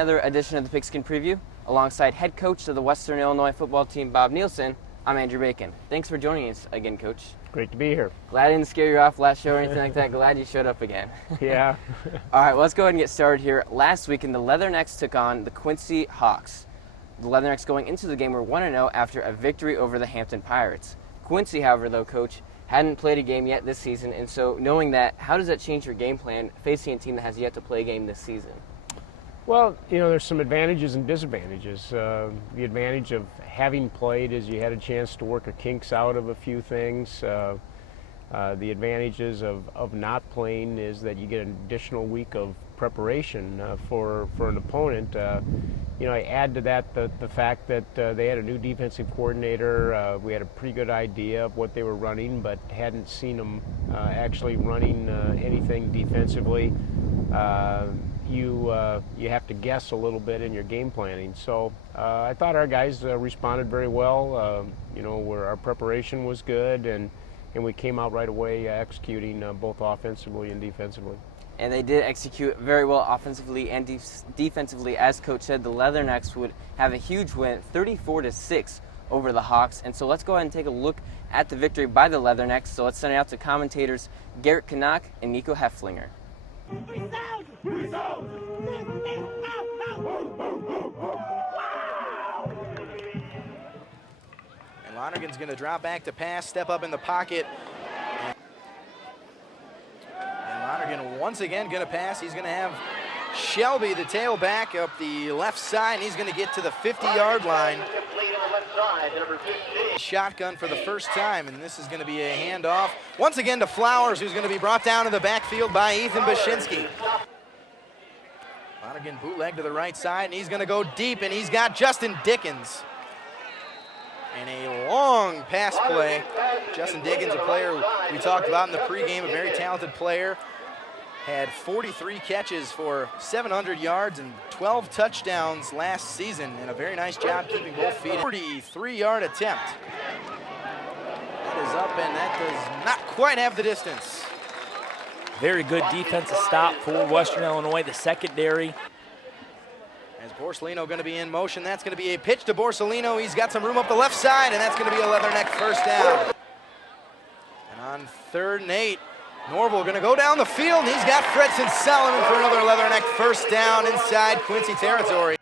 another edition of the Pigskin Preview. Alongside head coach of the Western Illinois football team, Bob Nielsen, I'm Andrew Bacon. Thanks for joining us again, Coach. Great to be here. Glad I didn't scare you off last show or anything like that. Glad you showed up again. Yeah. All right, well, let's go ahead and get started here. Last weekend, the Leathernecks took on the Quincy Hawks. The Leathernecks going into the game were 1-0 after a victory over the Hampton Pirates. Quincy, however, though, Coach, hadn't played a game yet this season, and so knowing that, how does that change your game plan facing a team that has yet to play a game this season? Well, there's some advantages and disadvantages. The advantage of having played is you had a chance to work the kinks out of a few things. The advantages of not playing is that you get an additional week of preparation for an opponent. I add to that the fact that they had a new defensive coordinator. We had a pretty good idea of what they were running, but hadn't seen them actually running anything defensively. You have to guess a little bit in your game planning. So I thought our guys responded very well. Where our preparation was good, and we came out right away executing both offensively and defensively. And they did execute very well offensively and defensively. As Coach said, the Leathernecks would have a huge win, 34-6 over the Hawks. And so let's go ahead and take a look at the victory by the Leathernecks. So let's send it out to commentators Garrett Canuck and Nico Hefflinger. And Lonergan's going to drop back to pass, step up in the pocket. And Lonergan once again going to pass. He's going to have Shelby, the tailback, up the left side, and he's going to get to the 50-yard line. Shotgun for the first time, and this is going to be a handoff once again to Flowers, who's going to be brought down to the backfield by Ethan Bashinsky. Lonergan bootleg to the right side, and he's going to go deep, and he's got Justin Dickens. And a long pass play. Justin Dickens, a player we talked about in the pregame, a very talented player. Had 43 catches for 700 yards and 12 touchdowns last season, and a very nice job keeping both feet. 43-yard attempt. That is up, and that does not quite have the distance. Very good defensive stop for Western Illinois, the secondary. As Borsellino going to be in motion, that's going to be a pitch to Borsellino. He's got some room up the left side, and that's going to be a Leatherneck first down. And on 3rd and 8, Norval going to go down the field, and he's got Fredson Solomon for another Leatherneck first down inside Quincy territory.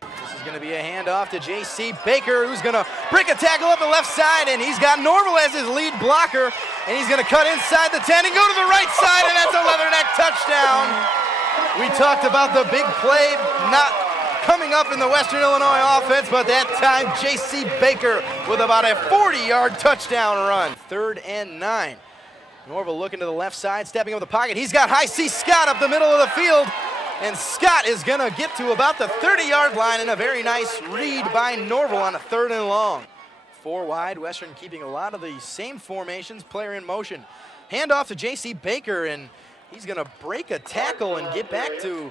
This is going to be a handoff to J.C. Baker, who's going to break a tackle up the left side, and he's got Norval as his lead blocker, and he's going to cut inside the 10 and go to the right side, and that's a Leatherneck touchdown. We talked about the big play not coming up in the Western Illinois offense, but that time J.C. Baker with about a 40-yard touchdown run. 3rd and 9. Norval looking to the left side, stepping up the pocket. He's got High C. Scott up the middle of the field, and Scott is going to get to about the 30-yard line, and a very nice read by Norval on a 3rd and long. 4 wide, Western keeping a lot of the same formations, player in motion. Handoff to J.C. Baker, and he's going to break a tackle and get back to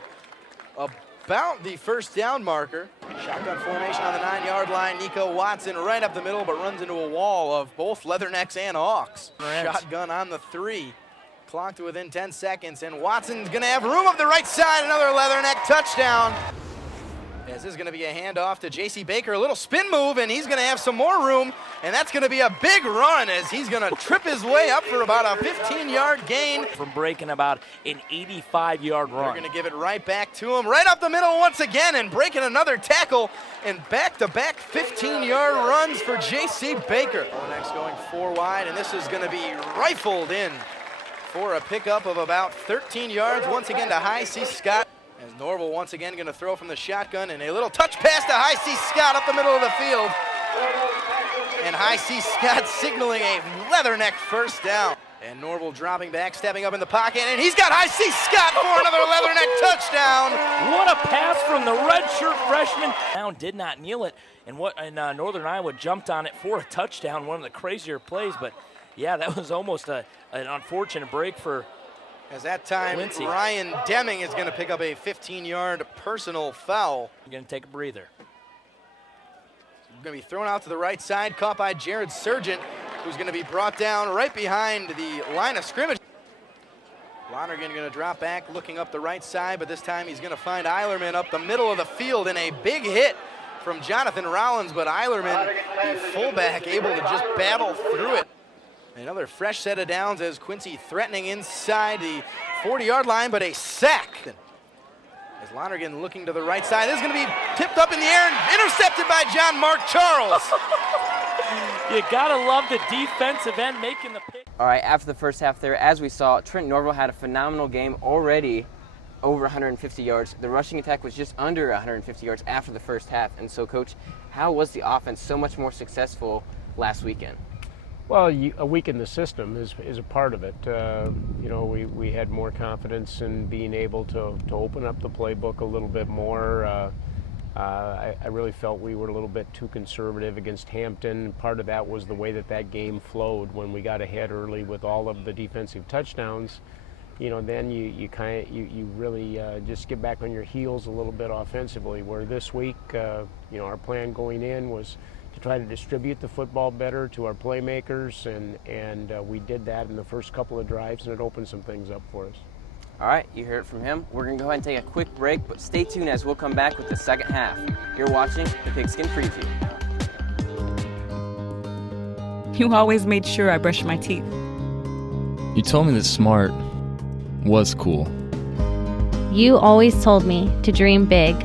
about the first down marker. Shotgun formation on the 9-yard line. Nico Watson right up the middle, but runs into a wall of both Leathernecks and Hawks. Shotgun on the 3. Clock to within 10 seconds, and Watson's going to have room up the right side. Another Leatherneck touchdown. This is going to be a handoff to J.C. Baker, a little spin move, and he's going to have some more room, and that's going to be a big run as he's going to trip his way up for about a 15-yard gain. From breaking about an 85-yard run. They're going to give it right back to him, right up the middle once again, and breaking another tackle, and back-to-back 15-yard runs for J.C. Baker. Next going 4 wide, and this is going to be rifled in for a pickup of about 13 yards, once again to High C. Scott. As Norval once again going to throw from the shotgun, and a little touch pass to High C. Scott up the middle of the field. And High C. Scott signaling a Leatherneck first down. And Norval dropping back, stepping up in the pocket, and he's got High C. Scott for another Leatherneck touchdown. What a pass from the redshirt freshman. Down did not kneel it, and Northern Iowa jumped on it for a touchdown, one of the crazier plays. But yeah, that was almost an unfortunate break for As that time, Quincy. Ryan Deming is going to pick up a 15-yard personal foul. You're going to take a breather. Going to be thrown out to the right side, caught by Jared Sargent, who's going to be brought down right behind the line of scrimmage. Lonergan going to drop back, looking up the right side, but this time he's going to find Eilerman up the middle of the field, and a big hit from Jonathan Rollins, but Eilerman, the fullback, able to just battle through it. Another fresh set of downs as Quincy threatening inside the 40-yard line, but a sack. As Lonergan looking to the right side, this is going to be tipped up in the air and intercepted by John Mark Charles. You gotta love the defensive end making the pick. All right, after the first half there, as we saw, Trent Norville had a phenomenal game already, over 150 yards. The rushing attack was just under 150 yards after the first half. And so, Coach, how was the offense so much more successful last weekend? Well, a week in the system is a part of it. You know, we had more confidence in being able to open up the playbook a little bit more. I really felt we were a little bit too conservative against Hampton. Part of that was the way that game flowed when we got ahead early with all of the defensive touchdowns. You know, then you really just get back on your heels a little bit offensively. Where this week, you know, our plan going in was to try to distribute the football better to our playmakers, and we did that in the first couple of drives, and it opened some things up for us. All right, you heard it from him. We're going to go ahead and take a quick break, but stay tuned as we'll come back with the second half. You're watching the Pigskin Preview. You always made sure I brushed my teeth. You told me that smart was cool. You always told me to dream big.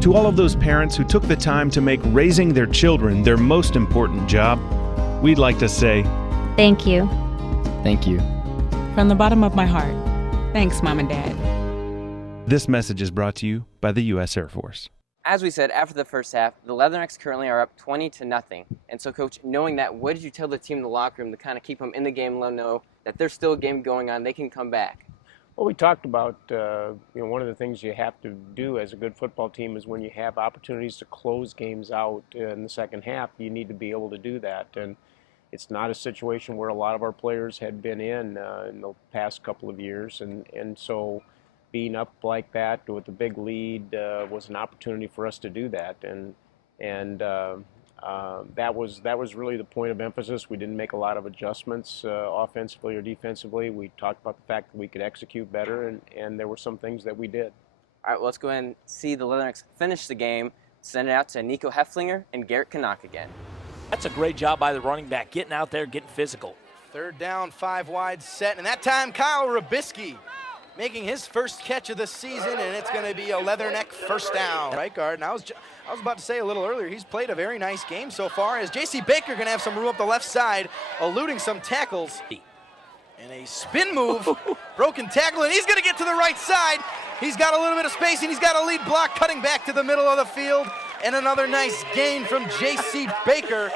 To all of those parents who took the time to make raising their children their most important job, we'd like to say, thank you. Thank you. From the bottom of my heart, thanks, Mom and Dad. This message is brought to you by the U.S. Air Force. As we said, after the first half, the Leathernecks currently are up 20-0. And so, Coach, knowing that, what did you tell the team in the locker room to kind of keep them in the game, let them know that there's still a game going on, they can come back? Well, we talked about, you know, one of the things you have to do as a good football team is when you have opportunities to close games out in the second half, you need to be able to do that. And it's not a situation where a lot of our players had been in the past couple of years. And so being up like that with a big lead was an opportunity for us to do that. And that was really the point of emphasis. We didn't make a lot of adjustments offensively or defensively. We talked about the fact that we could execute better, and there were some things that we did. All right, well, let's go ahead and see the Leathernecks finish the game. Send it out to Nico Hefflinger and Garrett Canuck again. That's a great job by the running back, getting out there, getting physical. Third down, 5 wide set, and that time Kyle Rabisky making his first catch of the season, and it's going to be a Leatherneck first down. Right guard, and I was about to say a little earlier, he's played a very nice game so far, as J.C. Baker going to have some room up the left side, eluding some tackles. And a spin move, broken tackle, and he's going to get to the right side. He's got a little bit of space, and he's got a lead block cutting back to the middle of the field, and another nice gain from J.C. Baker.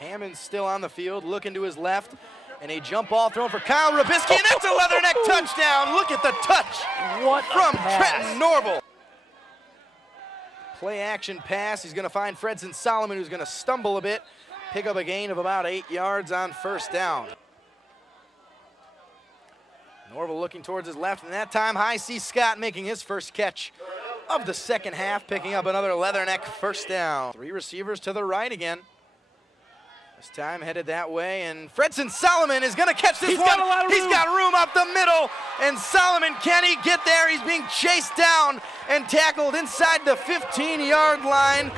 Hammond's still on the field, looking to his left, and a jump ball thrown for Kyle Rabisky, and that's a Leatherneck touchdown. Look at the touch from Trenton Norville. Play action pass. He's going to find Fredson Solomon, who's going to stumble a bit, pick up a gain of about 8 yards on first down. Norville looking towards his left, and that time High C. Scott making his first catch of the second half, picking up another Leatherneck first down. 3 receivers to the right again. This time headed that way, and Fredson Solomon is going to catch this one. He's got room up the middle, and Solomon, can he get there? He's being chased down and tackled inside the 15-yard line.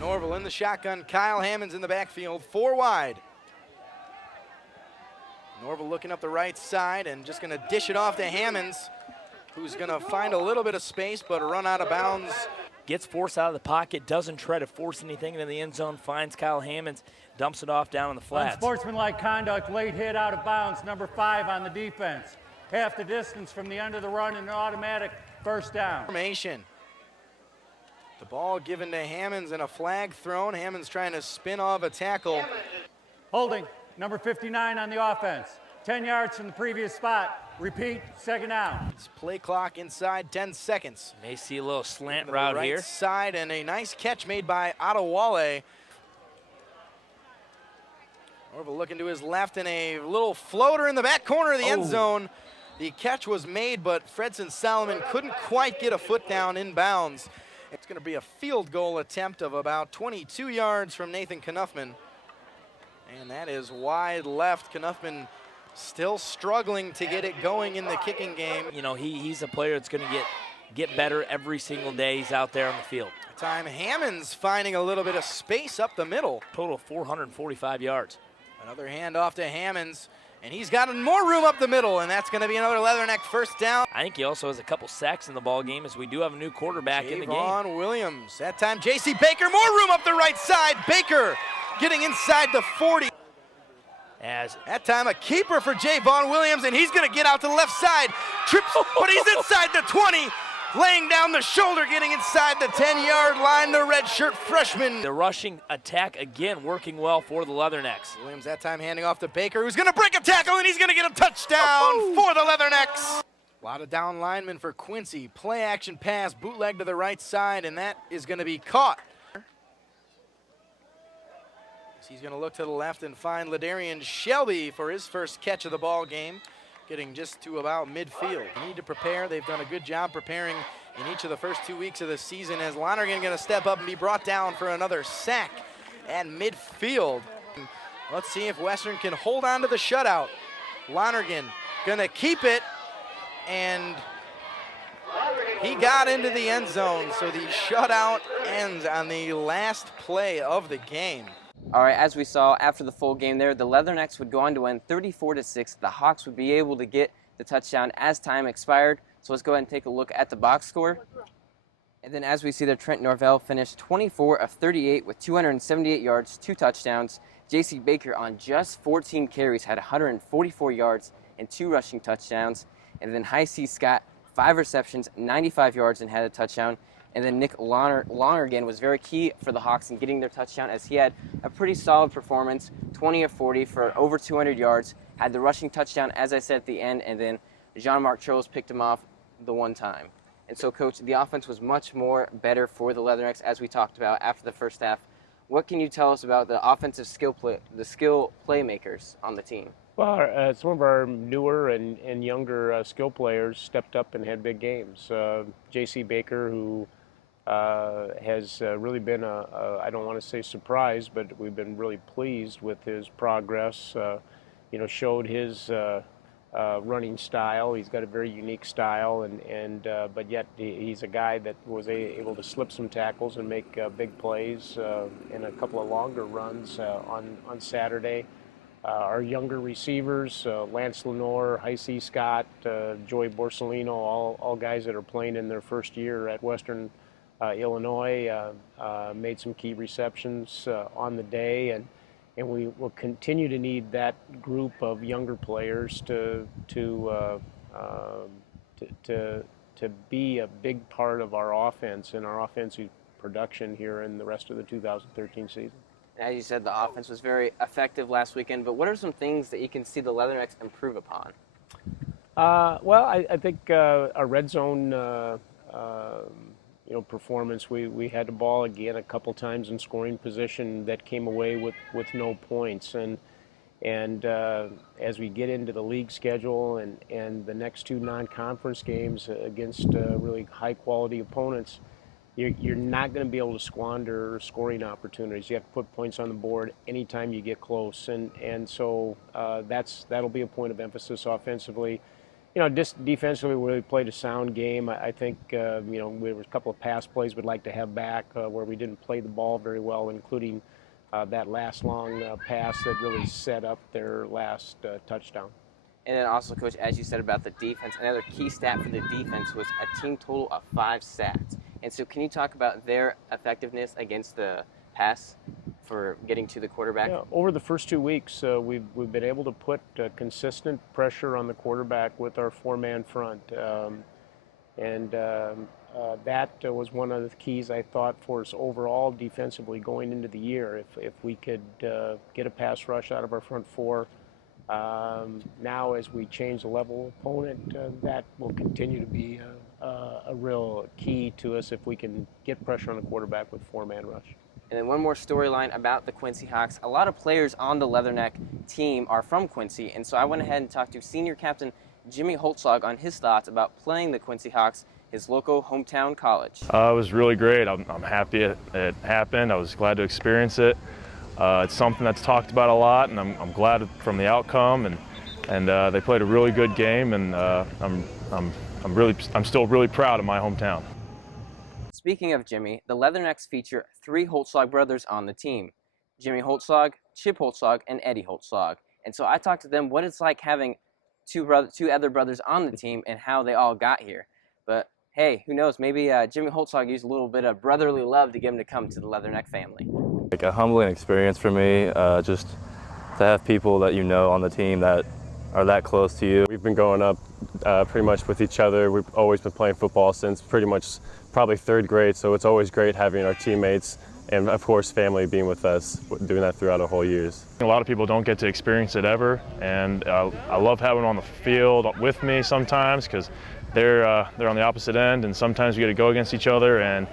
Norville in the shotgun. Kyle Hammonds in the backfield, 4 wide. Norville looking up the right side and just going to dish it off to Hammonds, who's going to find a little bit of space but run out of bounds. Gets forced out of the pocket, doesn't try to force anything into the end zone, finds Kyle Hammonds, dumps it off down on the flats. Unsportsmanlike conduct, late hit out of bounds, number 5 on the defense. Half the distance from the end of the run and an automatic first down. Formation. The ball given to Hammonds and a flag thrown. Hammonds trying to spin off a tackle. Holding, number 59 on the offense. 10 yards from the previous spot. Repeat, second down. It's play clock inside 10 seconds. May see a little slant route right here. Side, and a nice catch made by Adewale. Norville looking to his left, and a little floater in the back corner of the end zone. The catch was made, but Fredson Solomon couldn't quite get a foot down in bounds. It's going to be a field goal attempt of about 22 yards from Nathan Knuffman. And that is wide left. Knuffman still struggling to get it going in the kicking game. You know, he's a player that's going to get better every single day he's out there on the field. Time Hammonds finding a little bit of space up the middle. Total 445 yards. Another handoff to Hammonds, and he's got more room up the middle, and that's going to be another Leatherneck first down. I think he also has a couple sacks in the ball game, as we do have a new quarterback in the game. Javon Williams. That time J.C. Baker, more room up the right side. Baker getting inside the 40. As that time a keeper for Javon Williams, and he's going to get out to the left side. Trips, but he's inside the 20. Laying down the shoulder, getting inside the 10-yard line, the redshirt freshman. The rushing attack again working well for the Leathernecks. Williams that time handing off to Baker, who's going to break a tackle, and he's going to get a touchdown for the Leathernecks. A lot of down linemen for Quincy. Play action pass, bootleg to the right side, and that is going to be caught. He's going to look to the left and find Ladarian Shelby for his first catch of the ball game, getting just to about midfield. They need to prepare. They've done a good job preparing in each of the first 2 weeks of the season, as Lonergan going to step up and be brought down for another sack at midfield. Let's see if Western can hold on to the shutout. Lonergan going to keep it, and he got into the end zone, so the shutout ends on the last play of the game. All right, as we saw after the full game there, the Leathernecks would go on to win 34-6. The Hawks would be able to get the touchdown as time expired. So let's go ahead and take a look at the box score. And then as we see there, Trent Norvell finished 24 of 38 with 278 yards, 2 touchdowns. J.C. Baker on just 14 carries had 144 yards and 2 rushing touchdowns. And then High C. Scott, 5 receptions, 95 yards and had a touchdown. And then Nick Lonergan was very key for the Hawks in getting their touchdown, as he had a pretty solid performance, 20 of 40 for over 200 yards, had the rushing touchdown, as I said, at the end, and then Jean-Marc Charles picked him off the one time. And so, Coach, the offense was much more better for the Leathernecks, as we talked about after the first half. What can you tell us about the offensive skill playmakers on the team? Well, some of our newer and younger skill players stepped up and had big games. J.C. Baker, who has really been I don't want to say surprise, but we've been really pleased with his progress. Showed his running style. He's got a very unique style, but yet he's a guy that was able to slip some tackles and make big plays in a couple of longer runs on Saturday. Our younger receivers, Lance Lenore, High C. Scott, Joey Borsellino, all guys that are playing in their first year at Western Illinois, made some key receptions on the day, and we will continue to need that group of younger players to be a big part of our offense and our offensive production here in the rest of the 2013 season. As you said, the offense was very effective last weekend, but what are some things that you can see the Leathernecks improve upon? I think our red zone performance, we had the ball again a couple times in scoring position that came away with no points, and as we get into the league schedule and the next 2 non-conference games against really high quality opponents, you're not going to be able to squander scoring opportunities. You have to put points on the board anytime you get close, and so that'll be a point of emphasis offensively. Just defensively, we really played a sound game. I think, there was a couple of pass plays we'd like to have back where we didn't play the ball very well, including that last long pass that really set up their last touchdown. And then also, Coach, as you said about the defense, another key stat for the defense was a team total of 5 sacks. And so can you talk about their effectiveness against the pass for getting to the quarterback? Yeah, over the first 2 weeks, we've been able to put consistent pressure on the quarterback with our 4-man front. That was one of the keys, I thought, for us overall defensively going into the year. If we could get a pass rush out of our front 4, now as we change the level opponent, that will continue to be a real key to us if we can get pressure on the quarterback with 4-man rush. And then one more storyline about the Quincy Hawks. A lot of players on the Leatherneck team are from Quincy, and so I went ahead and talked to senior captain Jimmy Holtzlog on his thoughts about playing the Quincy Hawks, his local hometown college. It was really great. I'm happy it happened. I was glad to experience it. It's something that's talked about a lot, and I'm glad from the outcome. And and they played a really good game, and I'm still really proud of my hometown. Speaking of Jimmy, the Leathernecks feature 3 Holtzlag brothers on the team: Jimmy Holtzlag, Chip Holtzlag, and Eddie Holtzlag. And so I talked to them what it's like having two other brothers on the team and how they all got here. But hey, who knows? Maybe Jimmy Holtzlag used a little bit of brotherly love to get him to come to the Leatherneck family. Like a humbling experience for me, just to have people that you know on the team that are that close to you. We've been growing up pretty much with each other. We've always been playing football since pretty much probably 3rd grade, so it's always great having our teammates and, of course, family being with us, doing that throughout our whole years. A lot of people don't get to experience it ever, and I love having them on the field with me sometimes because they're on the opposite end, and sometimes we get to go against each other, and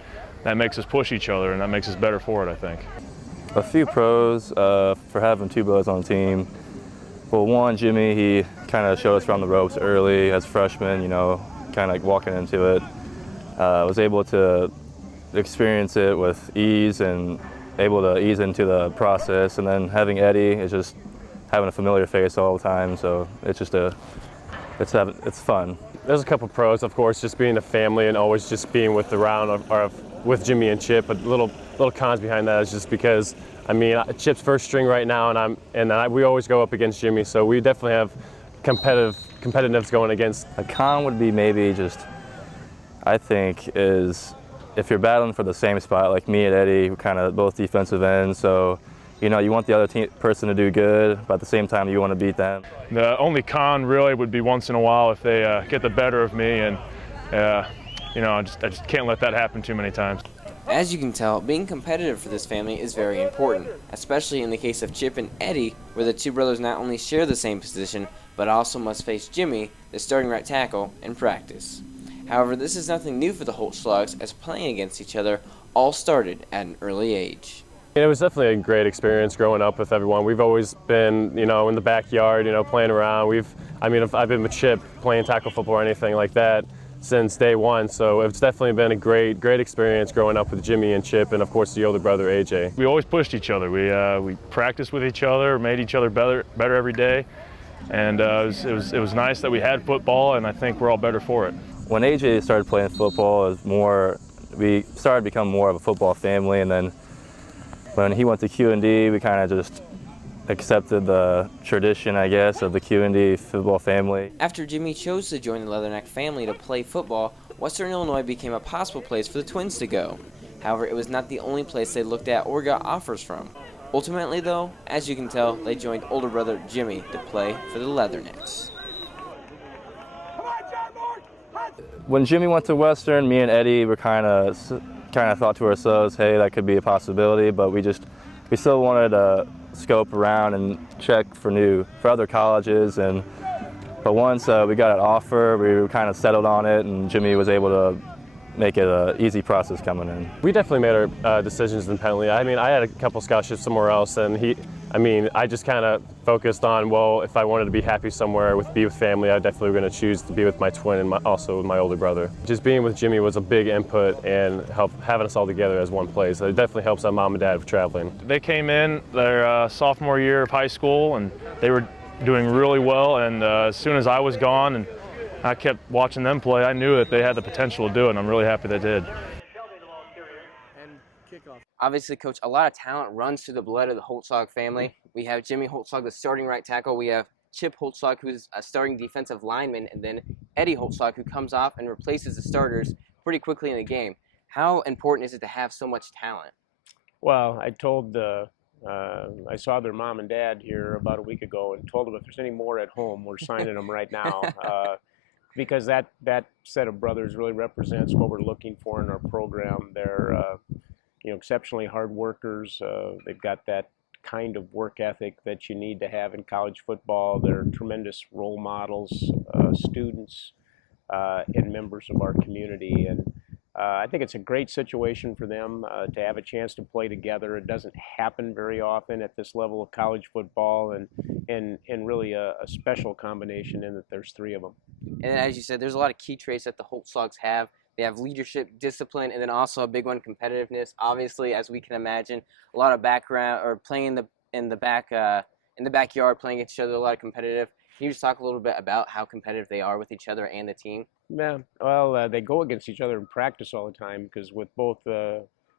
that makes us push each other, and that makes us better for it, I think. A few pros for having 2 brothers on the team. Well, one, Jimmy, he kind of showed us around the ropes early as freshmen, you know, kind of like walking into it. Was able to experience it with ease and able to ease into the process. And then having Eddie is just having a familiar face all the time, so it's just it's fun. There's a couple pros, of course, just being a family and always just being with with Jimmy and Chip. But little cons behind that is just because, I mean, Chip's first string right now, and we always go up against Jimmy, so we definitely have competitiveness going against. A con would be maybe just, I think, is if you're battling for the same spot, like me and Eddie, we're kind of both defensive ends, so you know, you want the other person to do good, but at the same time, you want to beat them. The only con really would be once in a while if they get the better of me, and you know, I just can't let that happen too many times. As you can tell, being competitive for this family is very important, especially in the case of Chip and Eddie, where the 2 brothers not only share the same position, but also must face Jimmy, the starting right tackle, in practice. However, this is nothing new for the Holtzlags, as playing against each other all started at an early age. It was definitely a great experience growing up with everyone. We've always been, you know, in the backyard, you know, playing around. I've been with Chip playing tackle football or anything like that since day one, so it's definitely been a great experience growing up with Jimmy and Chip, and of course the older brother AJ. We always pushed each other. We practiced with each other, made each other better every day, and it was nice that we had football, and I think we're all better for it. When AJ started playing football, we started to become more of a football family, and then when he went to Q&D, we kind of just accepted the tradition, I guess, of the Q&D football family. After Jimmy chose to join the Leatherneck family to play football, Western Illinois became a possible place for the twins to go. However, it was not the only place they looked at or got offers from. Ultimately, though, as you can tell, they joined older brother Jimmy to play for the Leathernecks. When Jimmy went to Western, me and Eddie were kind of thought to ourselves, hey, that could be a possibility, but we still wanted to scope around and check for other colleges, but once we got an offer, we kind of settled on it, and Jimmy was able to make it an easy process coming in. We definitely made our decisions independently. I mean, I had a couple scholarships somewhere else, and I just kind of focused on, well, if I wanted to be happy somewhere, be with family, I definitely were going to choose to be with my twin and also with my older brother. Just being with Jimmy was a big input and having us all together as one place. It definitely helps our mom and dad with traveling. They came in their sophomore year of high school, and they were doing really well, and as soon as I was gone and I kept watching them play, I knew that they had the potential to do it, and I'm really happy they did. Obviously, Coach, a lot of talent runs through the blood of the Holtzlag family. We have Jimmy Holtzlag, the starting right tackle. We have Chip Holtzlag, who's a starting defensive lineman, and then Eddie Holtzlag, who comes off and replaces the starters pretty quickly in the game. How important is it to have so much talent? Well, I saw their mom and dad here about a week ago and told them if there's any more at home, we're signing them right now. Because that set of brothers really represents what we're looking for in our program. They're exceptionally hard workers. They've got that kind of work ethic that you need to have in college football. They're tremendous role models, students, and members of our community. And I think it's a great situation for them to have a chance to play together. It doesn't happen very often at this level of college football, and really a special combination in that there's 3 of them. And as you said, there's a lot of key traits that the Holtzlags have. They have leadership, discipline, and then also a big one, competitiveness. Obviously, as we can imagine, a lot of background or playing in the backyard, playing against each other, a lot of competitive. Can you just talk a little bit about how competitive they are with each other and the team? Yeah, well, they go against each other in practice all the time because with both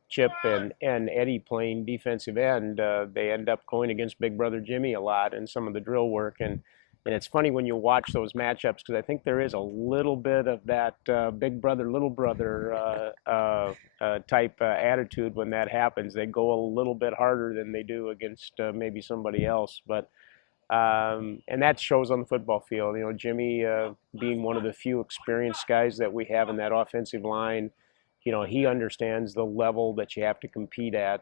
Chip and Eddie playing defensive end, they end up going against Big Brother Jimmy a lot in some of the drill work. And it's funny when you watch those matchups because I think there is a little bit of that big brother, little brother type attitude when that happens. They go a little bit harder than they do against maybe somebody else. But and that shows on the football field. You know, Jimmy being one of the few experienced guys that we have in that offensive line, you know, he understands the level that you have to compete at.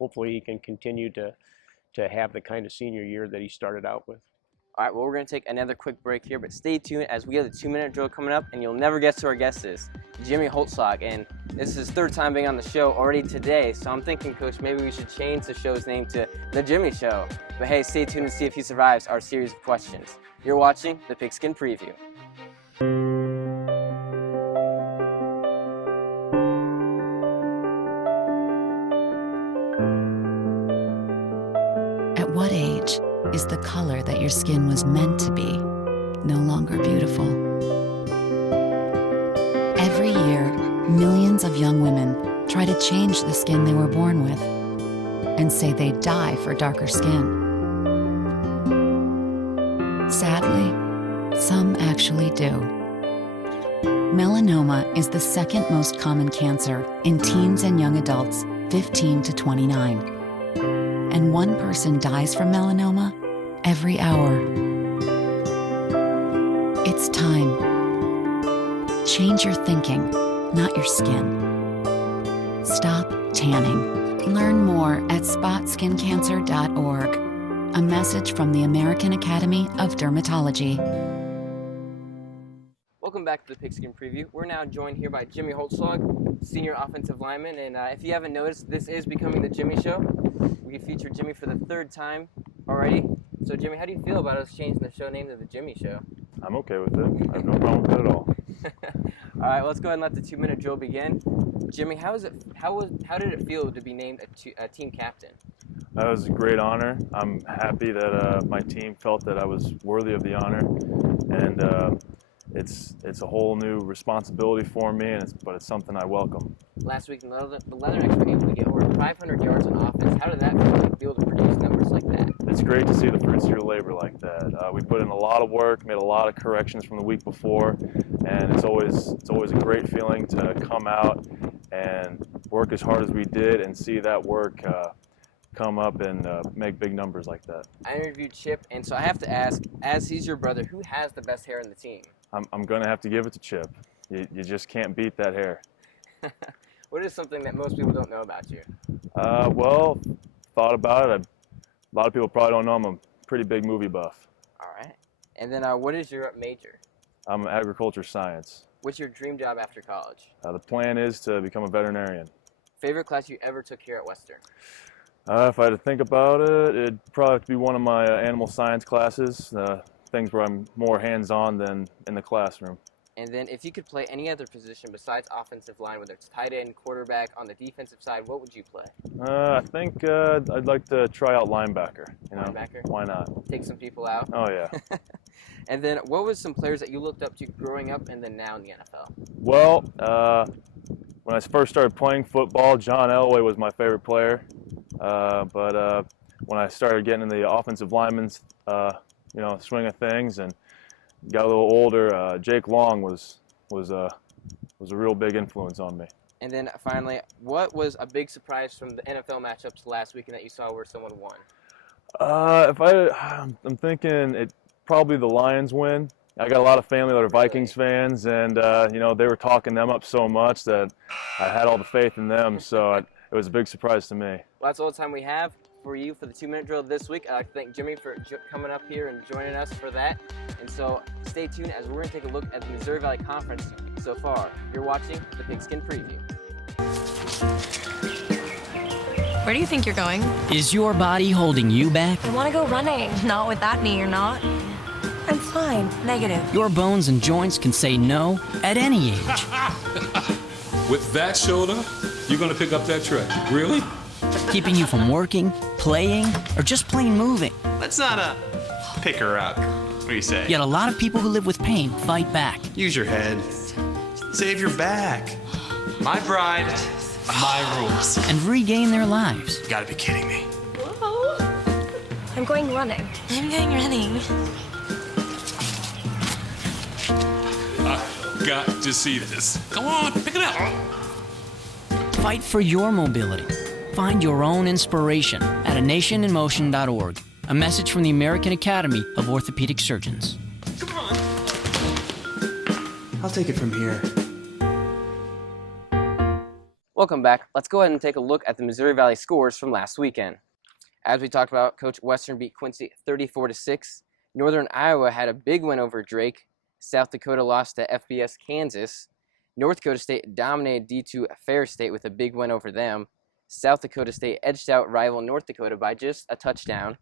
Hopefully he can continue to have the kind of senior year that he started out with. All right, well, we're going to take another quick break here, but stay tuned as we have the 2-minute drill coming up, and you'll never guess who our guest is, Jimmy Holtzog. And this is his third time being on the show already today, so I'm thinking, Coach, maybe we should change the show's name to The Jimmy Show. But hey, stay tuned to see if he survives our series of questions. You're watching the Pigskin Preview. At what age is the color that your skin was meant to be no longer beautiful? Every year, millions of young women try to change the skin they were born with and say they'd die for darker skin. Sadly, some actually do. Melanoma is the second most common cancer in teens and young adults 15 to 29. And one person dies from melanoma every hour. It's time. Change your thinking, not your skin. Stop tanning. Learn more at spotSkinCancer.org. A message from the American Academy of Dermatology. Welcome back to the Pigskin Preview. We're now joined here by Jimmy Holtzog, senior offensive lineman, and if you haven't noticed, this is becoming the Jimmy Show. We featured Jimmy for the third time already. So Jimmy, how do you feel about us changing the show name to the Jimmy Show? I'm okay with it. I have no problem with it at all. All right, let's go ahead and let the 2-minute drill begin. Jimmy, how did it feel to be named a team captain? That was a great honor. I'm happy that my team felt that I was worthy of the honor, and it's a whole new responsibility for me, but it's something I welcome. Last week, the Leathernecks were able to get over 500 yards on offense. How did that feel to be able to produce numbers like that? It's great to see the fruits of your labor like that. We put in a lot of work, made a lot of corrections from the week before, and it's always a great feeling to come out and work as hard as we did and see that work come up and make big numbers like that. I interviewed Chip, and so I have to ask, as he's your brother, who has the best hair in the team? I'm going to have to give it to Chip. You just can't beat that hair. What is something that most people don't know about you? Well, thought about it. A lot of people probably don't know I'm a pretty big movie buff. All right. And then what is your major? I'm agriculture science. What's your dream job after college? The plan is to become a veterinarian. Favorite class you ever took here at Western? If I had to think about it, it'd probably have to be one of my animal science classes, things where I'm more hands-on than in the classroom. And then if you could play any other position besides offensive line, whether it's tight end, quarterback, on the defensive side, what would you play? I think I'd like to try out linebacker. Linebacker? Why not? Take some people out? Oh, yeah. And then what was some players that you looked up to growing up and then now in the NFL? Well, when I first started playing football, John Elway was my favorite player. But when I started getting in the offensive lineman's swing of things and got a little older, Jake Long was a real big influence on me. And then finally, what was a big surprise from the NFL matchups last weekend that you saw where someone won? I'm thinking probably the Lions win. I got a lot of family that are Vikings fans, and they were talking them up so much that I had all the faith in them. So it was a big surprise to me. Well, that's all the time we have for you for the 2-minute drill this week. I'd like to thank Jimmy for coming up here and joining us for that. And so stay tuned as we're going to take a look at the Missouri Valley Conference so far. You're watching the Pigskin Preview. Where do you think you're going? Is your body holding you back? I want to go running. Not with that knee, you're not. I'm fine. Negative. Your bones and joints can say no at any age. With that shoulder, you're going to pick up that track. Really? keeping you from working, playing, or just plain moving. Let's not pick her up. What do you say? Yet a lot of people who live with pain fight back. Use your head. Save your back. My bride, my rules. And regain their lives. You gotta be kidding me. Whoa. I'm going running. I'm going running. Got to see this. Go on, pick it up. Fight for your mobility. Find your own inspiration at anationinmotion.org. A message from the American Academy of Orthopedic Surgeons. Come on. I'll take it from here. Welcome back. Let's go ahead and take a look at the Missouri Valley scores from last weekend. As we talked about, Coach Western beat Quincy 34-6. Northern Iowa had a big win over Drake. South Dakota lost to FBS Kansas. North Dakota State dominated D2 Ferris State with a big win over them. South Dakota State edged out rival North Dakota by just a touchdown.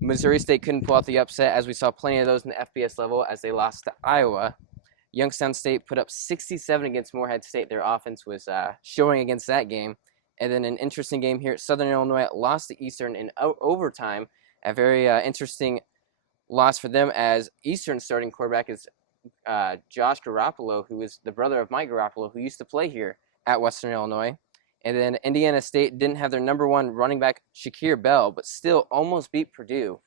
Missouri State couldn't pull out the upset, as we saw plenty of those in the FBS level as they lost to Iowa. Youngstown State put up 67 against Morehead State. Their offense was showing against that game. And then an interesting game here. Southern Illinois lost to Eastern in overtime. A very interesting loss for them, as Eastern starting quarterback is Josh Garoppolo, who is the brother of Mike Garoppolo, who used to play here at Western Illinois. And then Indiana State didn't have their number one running back, Shakir Bell, but still almost beat Purdue.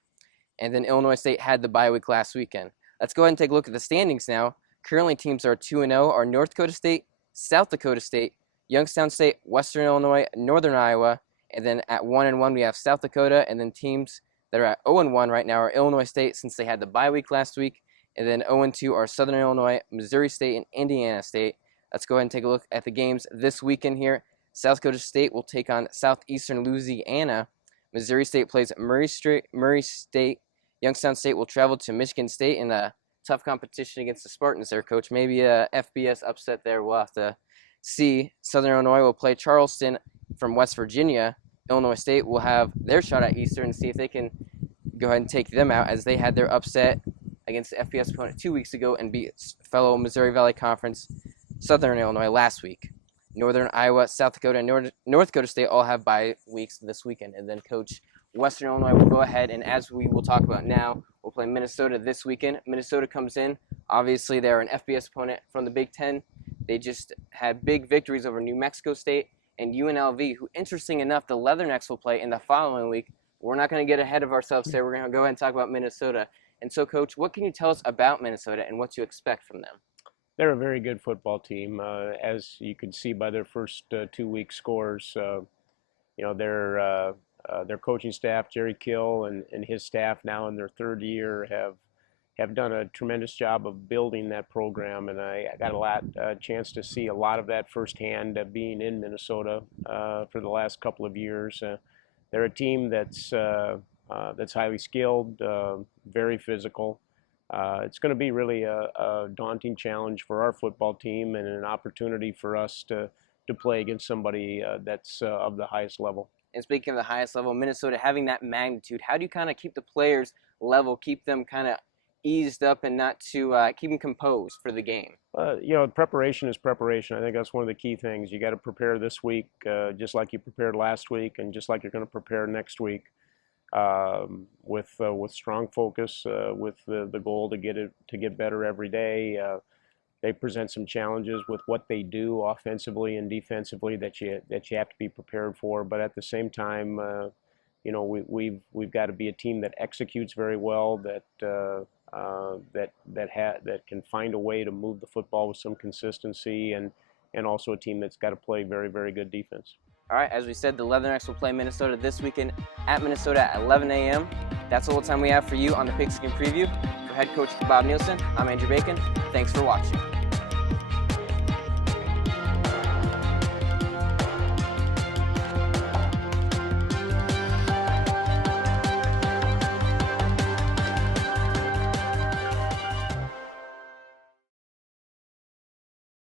And then Illinois State had the bye week last weekend. Let's go ahead and take a look at the standings now. Currently, teams are 2-0 are North Dakota State, South Dakota State, Youngstown State, Western Illinois, Northern Iowa. And then at 1-1, we have South Dakota. And then teams that are at 0-1 right now are Illinois State, since they had the bye week last week. And then 0-2 are Southern Illinois, Missouri State, and Indiana State. Let's go ahead and take a look at the games this weekend here. South Dakota State will take on Southeastern Louisiana. Missouri State plays Murray State. Youngstown State will travel to Michigan State in a tough competition against the Spartans there, Coach. Maybe a FBS upset there. We'll have to see. Southern Illinois will play Charleston from West Virginia. Illinois State will have their shot at Eastern and see if they can go ahead and take them out, as they had their upset against the FBS opponent 2 weeks ago and beat fellow Missouri Valley Conference Southern Illinois last week. Northern Iowa, South Dakota, and North Dakota State all have bye weeks this weekend. And then Coach Western Illinois will go ahead, and as we will talk about now, we'll play Minnesota this weekend. Minnesota comes in. Obviously, they're an FBS opponent from the Big Ten. They just had big victories over New Mexico State and UNLV, who, interesting enough, the Leathernecks will play in the following week. We're not going to get ahead of ourselves there. We're going to go ahead and talk about Minnesota. And so, Coach, what can you tell us about Minnesota and what you expect from them? They're a very good football team, as you can see by their first 2-week scores. Their coaching staff, Jerry Kill, and his staff, now in their third year, have done a tremendous job of building that program, and I got a chance to see a lot of that firsthand, being in Minnesota for the last couple of years. They're a team that's highly skilled, very physical. It's going to be really a daunting challenge for our football team, and an opportunity for us to play against somebody that's of the highest level. And speaking of the highest level, Minnesota having that magnitude, how do you kind of keep the players level, keep them kind of eased up and not to keep them composed for the game? Preparation is preparation. I think that's one of the key things. You got to prepare this week just like you prepared last week, and just like you're going to prepare next week. With strong focus, with the goal to get better every day. They present some challenges with what they do offensively and defensively that you have to be prepared for. But at the same time, we've got to be a team that executes very well, that can find a way to move the football with some consistency, and also a team that's got to play very, very good defense. All right, as we said, the Leathernecks will play Minnesota this weekend at Minnesota at 11 a.m. That's all the time we have for you on the Pigskin Preview. For head coach Bob Nielsen, I'm Andrew Bacon. Thanks for watching.